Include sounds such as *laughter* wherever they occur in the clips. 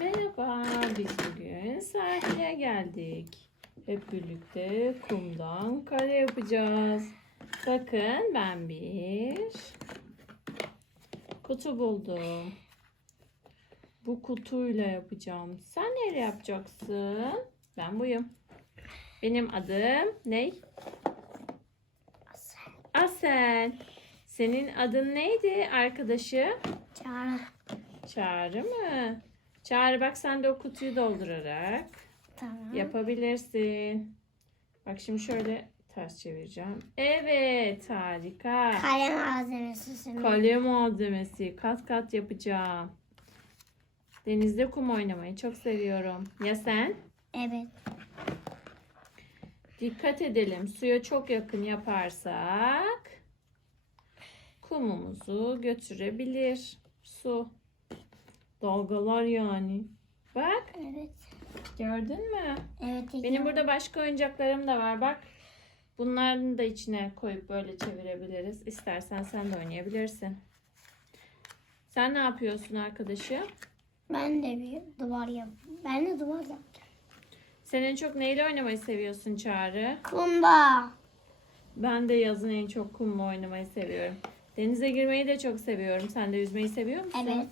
Merhaba, biz bugün sahile geldik. Hep birlikte kumdan kare yapacağız. Bakın ben bir kutu buldum. Bu kutuyla yapacağım. Sen neyle yapacaksın? Ben buyum. Benim adım ne? Asel. Senin adın neydi arkadaşı? Çağrı. Çağrı mı? Çağrı bak sen de o kutuyu doldurarak Tamam. yapabilirsin. Bak şimdi şöyle ters çevireceğim. Evet harika. Kalem malzemesi şimdi. Kalem malzemesi kat kat yapacağım. Denizde kum oynamayı çok seviyorum. Ya sen? Evet. Dikkat edelim. Suya çok yakın yaparsak kumumuzu götürebilir. Su. Dalgalar yani. Bak Evet. gördün mü? Evet. Benim burada başka oyuncaklarım da var bak. Bunların da içine koyup böyle çevirebiliriz. İstersen sen de oynayabilirsin. Sen ne yapıyorsun arkadaşım? Ben de bir duvar yap. Ben de duvar yapacağım. Sen en çok neyle oynamayı seviyorsun Çağrı? Kumda. Ben de yazın en çok kumla oynamayı seviyorum. Denize girmeyi de çok seviyorum. Sen de yüzmeyi seviyor musun? Evet.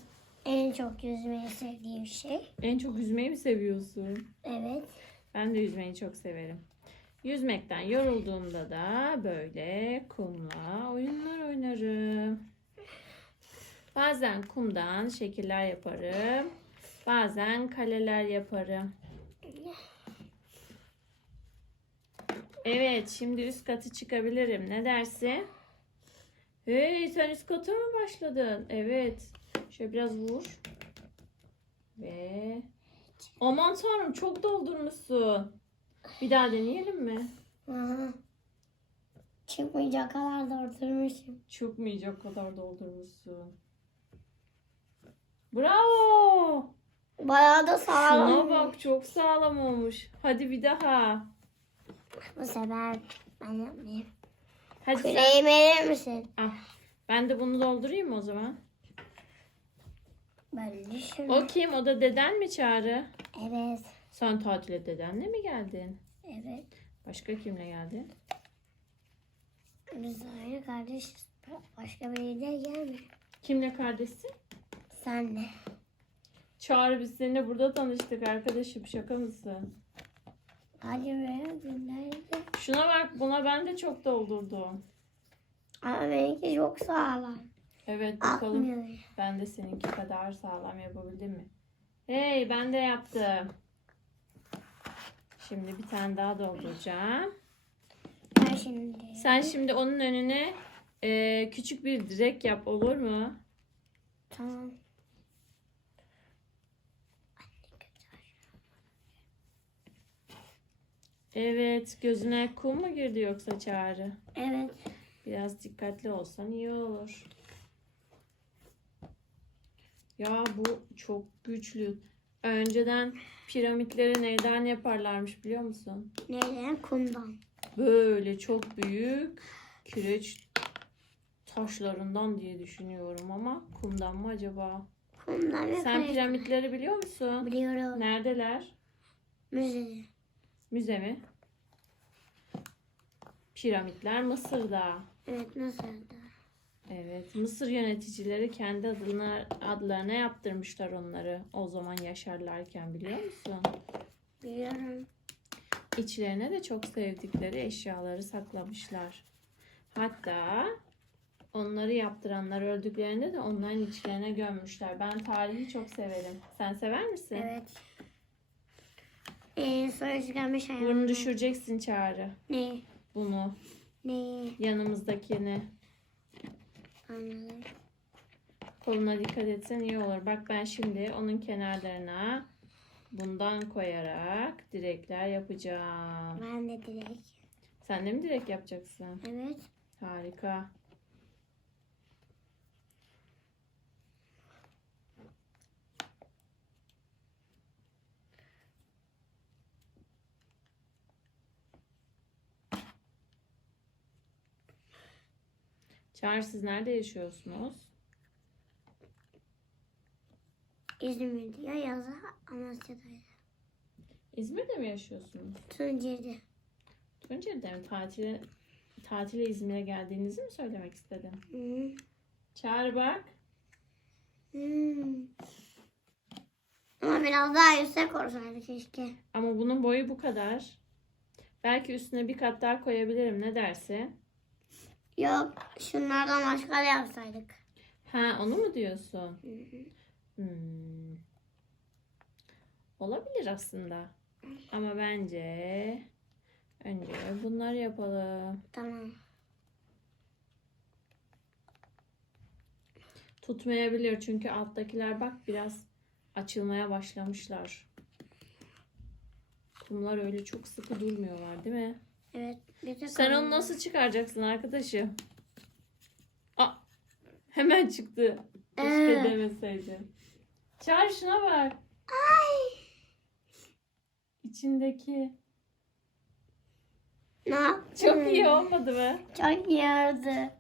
En çok yüzmeyi sevdiğim şey. En çok yüzmeyi mi seviyorsun? Evet. Ben de yüzmeyi çok severim. Yüzmekten yorulduğumda da böyle kumla oyunlar oynarım. Bazen kumdan şekiller yaparım. Bazen kaleler yaparım. Evet, şimdi üst katı çıkabilirim. Ne dersin? Hey, sen üst kata mı başladın? Evet. Şöyle biraz vur. Ve Aman tanrım çok doldurmuşsun. Bir daha deneyelim mi? Aha. Çıkmayacak kadar doldurmuşum. Çıkmayacak kadar doldurmuşsun. Bravo. Bayağı da sağlam. Şuna bak çok sağlam olmuş. Hadi bir daha. Bu sefer ben yapmayayım. Hadi sen. Küreğimi verir misin? Ah, ben de bunu doldurayım o zaman? Düşün. O kim? O da deden mi Çağrı? Evet. Sen tatile dedenle mi geldin? Evet. Başka kimle geldin? Biz aynı kardeşiz. Başka biriyle gelme. Kimle kardeşsin? Sen de. Çağrı biz seninle burada tanıştık arkadaşım. Şaka mısın? Hadi be günlerce. Şuna bak buna ben de çok doldurdum. Ama benimki çok sağlam. Evet bakalım. Akmıyor. Ben de seninki kadar sağlam yapabildim mi? Hey ben de yaptım. Şimdi bir tane daha dolduracağım. Ben şimdi. Sen şimdi onun önüne e, küçük bir direk yap olur mu? Tamam. Evet gözüne kum mu girdi yoksa Çağrı? Evet. Biraz dikkatli olsan iyi olur. Ya bu çok güçlü. Önceden piramitleri neyden yaparlarmış biliyor musun? Neyden? Kumdan. Böyle çok büyük kireç taşlarından diye düşünüyorum ama kumdan mı acaba? Kumdan ve Sen piramitleri biliyor musun? Biliyorum. Neredeler? Müzede. Müze mi? Piramitler Mısır'da. Evet nasıl da? Evet, Mısır yöneticileri kendi adına, adlarına yaptırmışlar onları o zaman yaşarlarken biliyor musun? Biliyorum. İçlerine de çok sevdikleri eşyaları saklamışlar. Hatta onları yaptıranlar öldüklerinde de onların içlerine gömmüşler. Ben tarihi çok severim. Sen sever misin? Evet. Ee, sonra çıkarmış hayvanı. Bunu düşüreceksin Çağrı. Ne? Bunu, Ne? yanımızdakini. Anladım. Koluna dikkat etsen iyi olur. Bak ben şimdi onun kenarlarına bundan koyarak direkler yapacağım. Ben de direkt. Sen de mi direk yapacaksın? Evet. Harika. Çağrı siz nerede yaşıyorsunuz? İzmir'de ya yazı Amasya'daydı. İzmir'de mi yaşıyorsunuz? Tunceli'de. Tunceli'de mi? Tatile, tatile İzmir'e geldiğinizi mi söylemek istedin? Hı. Çağır bak. Hmm. Ama biraz daha yüksek olsaydı keşke. Ama bunun boyu bu kadar. Belki üstüne bir kat daha koyabilirim. Ne dersin? Yok şunlardan başka da yapsaydık. Ha onu mu diyorsun? Hı hı. Hmm. Olabilir aslında. Ama bence önce bunları yapalım. Tamam. Tutmayabilir çünkü alttakiler bak biraz açılmaya başlamışlar. Kumlar öyle çok sıkı durmuyorlar değil mi? Evet. Bir de Sen onu nasıl çıkaracaksın arkadaşım? Aa, hemen çıktı. Keşke Ee. demeseydin. Çağır şuna bak. Ay. İçindeki. Ne yaptın? Çok iyi olmadı mı? Çok iyi oldu.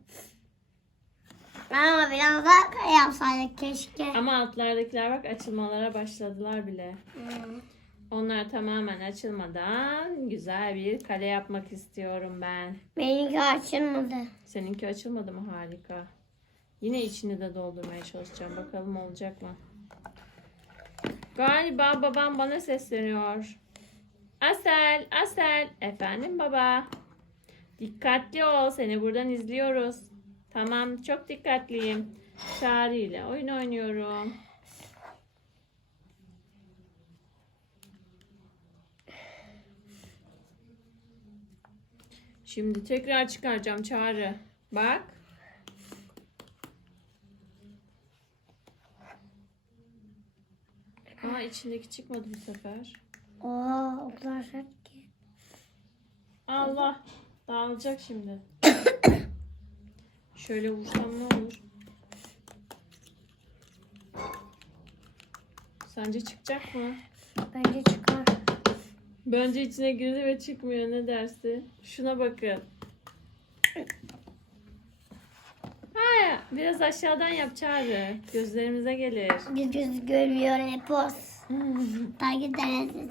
Ama biraz daha yapsaydık keşke. Ama altlardakiler bak açılmalara başladılar bile. Hı. Onlar tamamen açılmadan güzel bir kale yapmak istiyorum ben. Benimki açılmadı. Seninki açılmadı mı? Harika. Yine içini de doldurmaya çalışacağım. Bakalım olacak mı? Galiba babam bana sesleniyor. Asel, Asel. Efendim baba. Dikkatli ol. Seni buradan izliyoruz. Tamam, çok dikkatliyim. Çağrı ile oyun oynuyorum. Şimdi tekrar çıkaracağım Çağrı. Bak. Aa içindeki çıkmadı bu sefer. Oo, o kadar sert ki. Allah. Dağılacak şimdi. Şöyle vursam ne olur? Sence çıkacak mı? Bence çıkar. Bence içine girdi ve çıkmıyor. Ne dersin? Şuna bakın. Ha, biraz aşağıdan yap Çağrı. Gözlerimize gelir. Göz göz görmüyor Epos. *laughs* Takip denesin.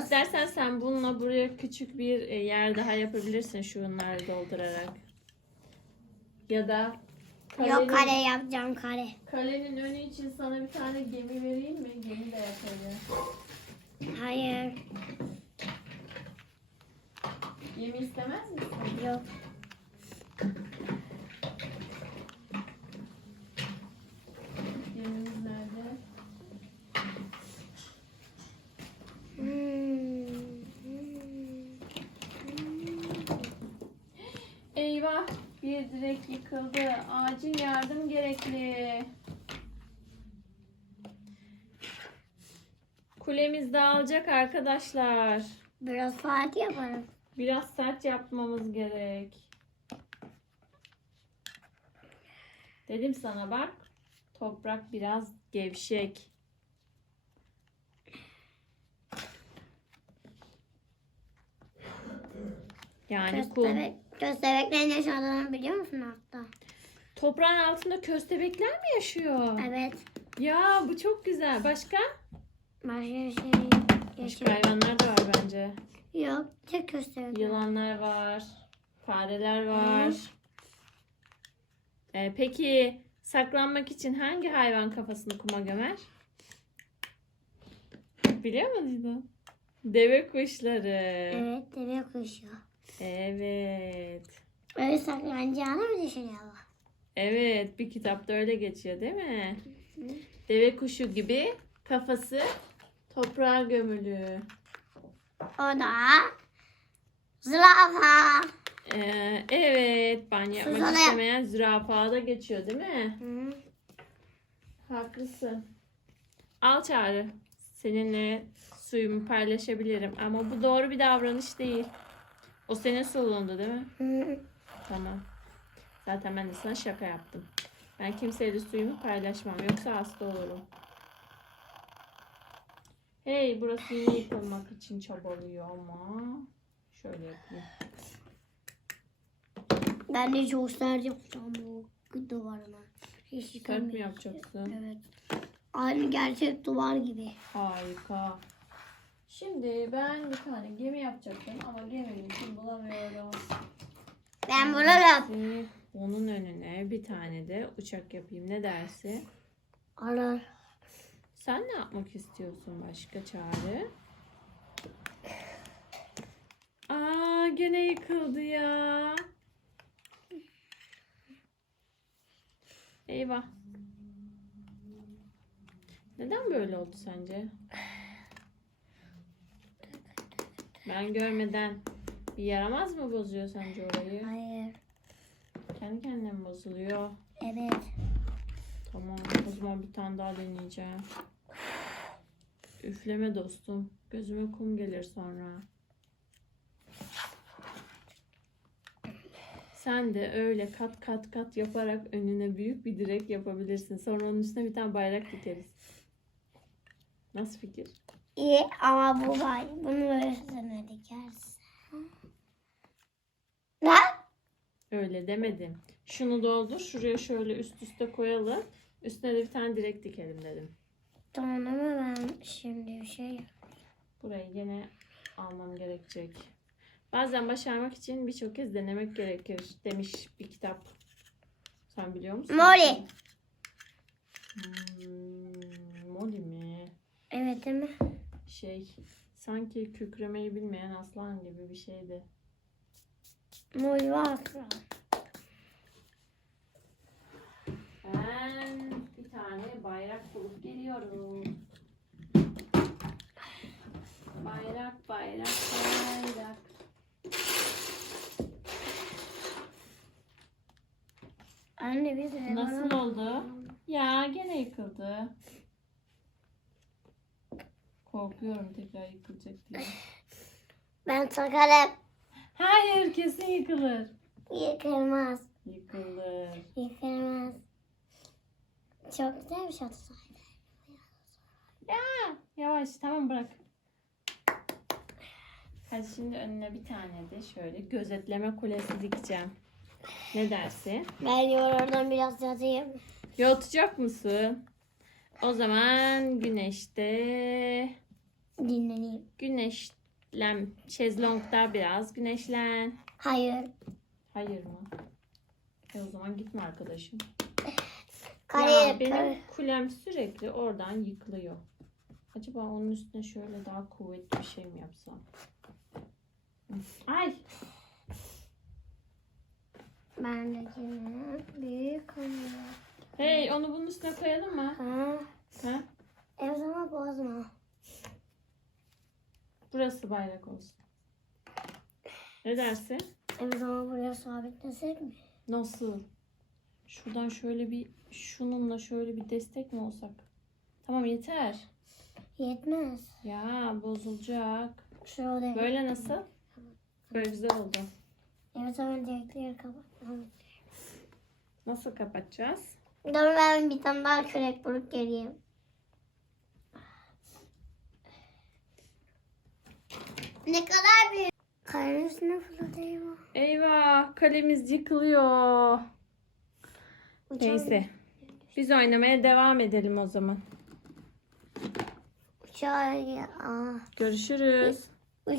İstersen sen bununla buraya küçük bir e, yer daha yapabilirsin şunları doldurarak. Ya da kalenin, Yok kare yapacağım kare. kalenin önü için sana bir tane gemi vereyim mi? Gemi de yapalım. Hayır. Gemi istemez misin? Yok. Gemimiz nerede? Hmm. Eyvah! Bir direk yıkıldı. Acil yardım gerekli. Kulemiz dağılacak arkadaşlar. Biraz Fatih yaparım. Biraz sert yapmamız gerek. Dedim sana bak. Toprak biraz gevşek. Yani kum. Köstebek, köstebeklerin yaşadığını biliyor musun hatta? Toprağın altında köstebekler mi yaşıyor? Evet. Ya bu çok güzel. Başka? Başka şey Başka yaşıyor. hayvanlar da var bence. Yok. Tek köstebek. Yılanlar var. Fareler var. Ee, peki saklanmak için hangi hayvan kafasını kuma gömer? Biliyor muydun? Deve kuşları. Evet. Deve kuşu. Evet. Öyle saklanacağını mı düşünüyorlar? Evet, bir kitapta öyle geçiyor değil mi? Deve kuşu gibi kafası toprağa gömülü. O da zürafa. Ee, evet, banyo yapmak Sızana- istemeyen zürafa da geçiyor değil mi? Hı. Haklısın. Al Çağrı. Seninle suyumu paylaşabilirim ama bu doğru bir davranış değil. O senin suluğundu değil mi? Hı. Tamam. Zaten ben de sana şaka yaptım. Ben kimseyle suyumu paylaşmam yoksa hasta olurum. Hey burası yine yıkılmak için çabalıyor ama. Şöyle yapayım. Ben de çok sert yapacağım bu duvarına. Hiç Sert mi yıkamıyorum. yapacaksın? Evet. Aynı gerçek duvar gibi. Harika. Şimdi ben bir tane gemi yapacaktım ama gemi için bulamıyorum. Ben. Şimdi Onun önüne bir tane de uçak yapayım. Ne dersin? Alır. Sen ne yapmak istiyorsun başka çağrı? Aa gene yıkıldı ya. Eyvah. Neden böyle oldu sence? Ben görmeden bir yaramaz mı bozuyor sence orayı? Hayır. Kendi kendine mi bozuluyor? Evet. Tamam o zaman bir tane daha deneyeceğim. Üfleme dostum. Gözüme kum gelir sonra. Sen de öyle kat kat kat yaparak önüne büyük bir direk yapabilirsin. Sonra onun üstüne bir tane bayrak dikeriz. Nasıl fikir? İyi ama bu var. Bunu üstüne dikersin. Ne? Öyle demedim. Şunu doldur. Şuraya şöyle üst üste koyalım. Üstüne de bir tane direk dikelim dedim. Tamam ama ben şimdi bir şey Burayı yine almam gerekecek. Bazen başarmak için birçok kez denemek gerekir demiş bir kitap. Sen biliyor musun? Molly. Hmm, Molly mi? Evet değil mi? Şey, sanki kükremeyi bilmeyen aslan gibi bir şeydi. Molly var. Ben bir tane bayrak bulup geliyorum. Bayrak, bayrak, bayrak. Anne biz de Nasıl oldu? Ya gene yıkıldı. Korkuyorum tekrar yıkılacak diye. Ben takarım. Hayır kesin yıkılır. Yıkılmaz. Yıkılır. Yıkılmaz. Çok güzel bir şatı. Ya yavaş tamam bırak. Hadi şimdi önüne bir tane de şöyle gözetleme kulesi dikeceğim. Ne dersin? Ben oradan biraz yatayım. Yoğutacak mısın? O zaman güneşte Dinleneyim. güneşlen şezlongda biraz güneşlen. Hayır. Hayır mı? E o zaman gitme arkadaşım. Kare, ya benim kare. kulem sürekli oradan yıkılıyor. Acaba onun üstüne şöyle daha kuvvetli bir şey mi yapsam? Ay Ben de yine büyük oluyor. hey onu bunun üstüne koyalım mı? Ha? Ha? E o zaman bozma. Burası bayrak olsun. Ne dersin? E o zaman buraya sabitlesek mi? Nasıl? Şuradan şöyle bir şununla şöyle bir destek mi olsak? Tamam yeter. Yetmez. Ya bozulacak. Şöyle. Böyle nasıl? Böyle güzel oldu. E o zaman direkleri kapat. Nasıl kapatacağız? Dur ben bir tane daha kürek bulup geleyim. Ne kadar büyük. Kayanın üstüne fırlatayım. Eyvah kalemiz yıkılıyor. Neyse. Biz oynamaya devam edelim o zaman. Görüşürüz.